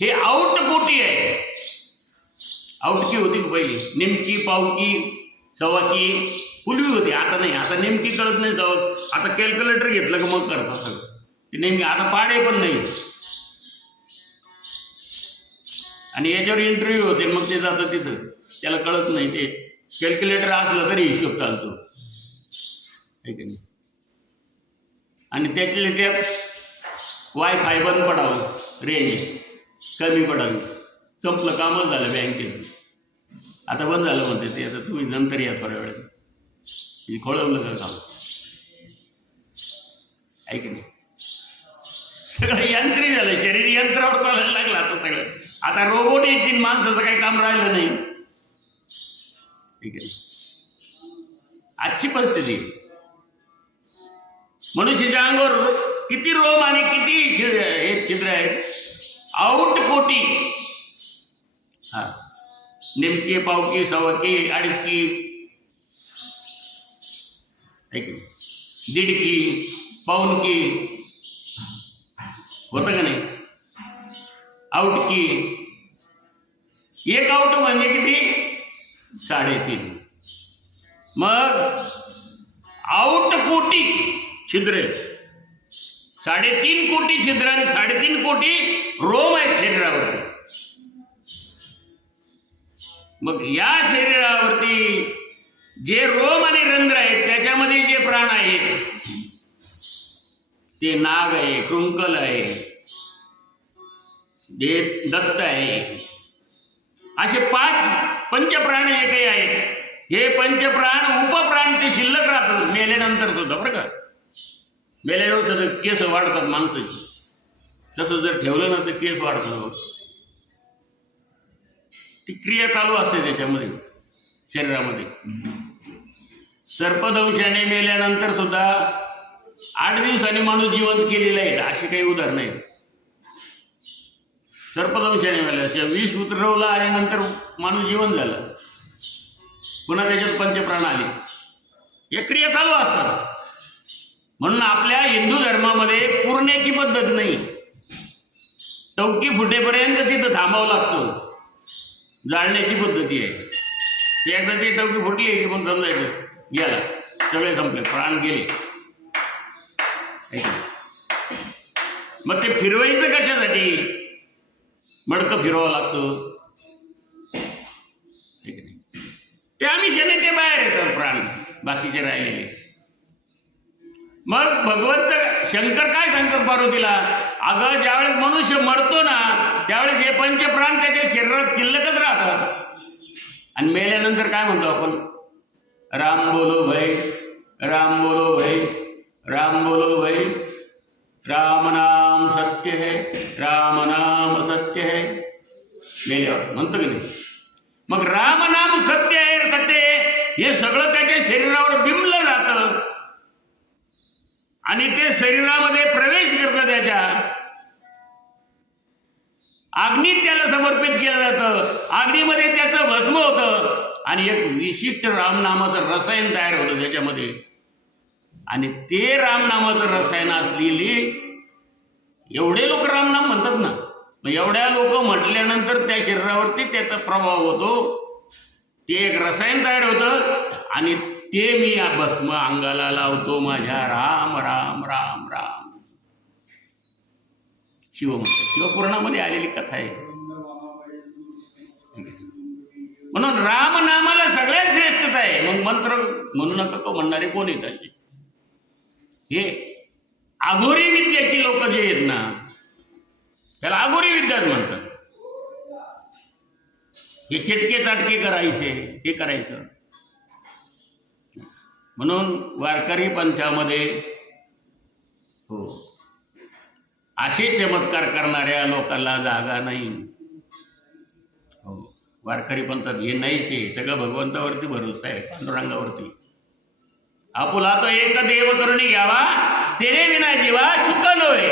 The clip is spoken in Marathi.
हे आउट कोटी आहे? आऊटकी होती पहिली? नेमकी पावकी सवाकी पूर्वी होती. आता नाही. आता नेमकी कळत नाही सवा आता कॅल्क्युलेटर घेतलं का मग करतात सगळं? ते नेमकी आता पाडे पण नाही. आणि याच्यावर इंटरव्ह्यू होते. मग ते जातं तिथं. त्याला कळत नाही. ते कॅल्क्युलेटर असलं तरी हिशोब चालतो. की नाही? आणि त्यातले त्यात वायफाय बंद पडावं. रेंज कमी पडावी संपलं कामच झालं बँकेत. आता बंद झालं म्हणते ते आता तुम्ही नंतर या थोड्या वेळेत. खोळवलं का काम? ऐक नाही? सगळं यंत्री झालं शरीर यंत्रावर चालायला लागलं आता सगळं. आता रोबोट येतील माणसाचं काही काम राहिलं नाही. ठीक आहे. आजची परिस्थिती. मनुष्याच्या अंगावर किती रोम आणि किती हे छिद्र आहेत? आउट कोटी। हा। नेमकी पावकी सवाकी अडीचकी है की नाही? दीडकी पाऊनकी होतं का नाही? आउटकी एक आउट म्हणजे किती साडेतीन मग आउट कोटी छिद्र। आहेत. साडेतीन कोटी छिद्र आणि साडेतीन कोटी रोम आहेत शरीरावरती. मग या शरीरावरती जे रोम आणि रंध्र आहेत त्याच्यामध्ये जे प्राण आहेत ते नाग आहे कृंकल आहे जे दत्त आहे. असे पाच पंचप्राण जे काही आहेत. हे पंचप्राण उपप्राण ते शिल्लक राहतात मेल्यानंतर सुद्धा बरं का? मेल्यावर त्याचं केस वाढतात माणसाची. तसं जर ठेवलं ना तर केस वाढतात ती क्रिया चालू असते त्याच्यामध्ये शरीरामध्ये. सर्पदंशाने मेल्यानंतर सुद्धा आठ दिवसाने माणूस जिवंत केलेला आहे. अशी काही उदाहरणं आहेत. सर्पदंशाने मेल्या विष उतरवलं आणि नंतर माणूस जिवंत झाला. पुन्हा त्याच्यात पंचप्राण आले. या क्रिया चालू असतात. म्हणून आपल्या हिंदू धर्मामध्ये पुरण्याची पद्धत नाही. टवकी फुटेपर्यंत तिथं थांबावं लागतो. जाळण्याची पद्धती आहे. ते एकदा ती टवकी फुटली की पण समजायचं गेला. सगळे संपले प्राण गेले. मग ते फिरवायचं कशासाठी? मडकं फिरवावं लागतं. ते आम्ही शने ते बाहेर येतात प्राण बाकीचे राहिलेले. मग भगवंत शंकर काय सांगतात पार्वतीला? अगं ज्यावेळेस मनुष्य मरतो ना त्यावेळेस हे पंचप्राण त्याच्या शरीरात शिल्लकच राहतात. आणि मेल्यानंतर काय म्हणतो आपण? राम बोलो भाई राम बोलो भाई राम बोलो भाई. राम नाम सत्य है राम नाम सत्य है. मेल्यावर म्हणतो की नाही? मग राम नाम सत्य आहे सत्य आहे हे सगळं त्याच्या शरीरावर बिंबलं जातं. आणि ते शरीरामध्ये प्रवेश करतं त्याच्या. अग्नीत त्याला समर्पित केलं जातं. अग्नीमध्ये त्याचं भस्म होतं. आणि एक विशिष्ट रामनामाचं रसायन तयार होतं त्याच्यामध्ये. आणि ते रामनामाचं रसायन असलेली एवढे लोक रामनाम म्हणतात ना. मग एवढ्या लोक म्हटल्यानंतर त्या शरीरावरती त्याचा प्रभाव होतो. ते एक रसायन तयार होतं आणि ते मी या भस्म अंगाला लावतो माझ्या राम राम राम राम. शिव म्हणतात शिवपुराणामध्ये आलेली कथा आहे. म्हणून रामनामाला सगळ्यात श्रेष्ठता आहे. मग मंत्र म्हणू नका तो म्हणणारे कोण आहेत असे? हे आघोरी विद्याची लोक जे आहेत ना त्याला अघोरी विद्याच म्हणतात. हे चिटके चाटके करायचे हे करायचं. म्हणून वारकरी पंथामध्ये हो असे चमत्कार करणाऱ्या लोकांना जागा नाही. हो वारकरी पंथात हे नाहीच आहे सगळं भगवंतावरती भरोसा आहे पांडुरंगावरती. आपुला तो एक देव करून घ्यावा तेने विना जीवा सुख नव्हे.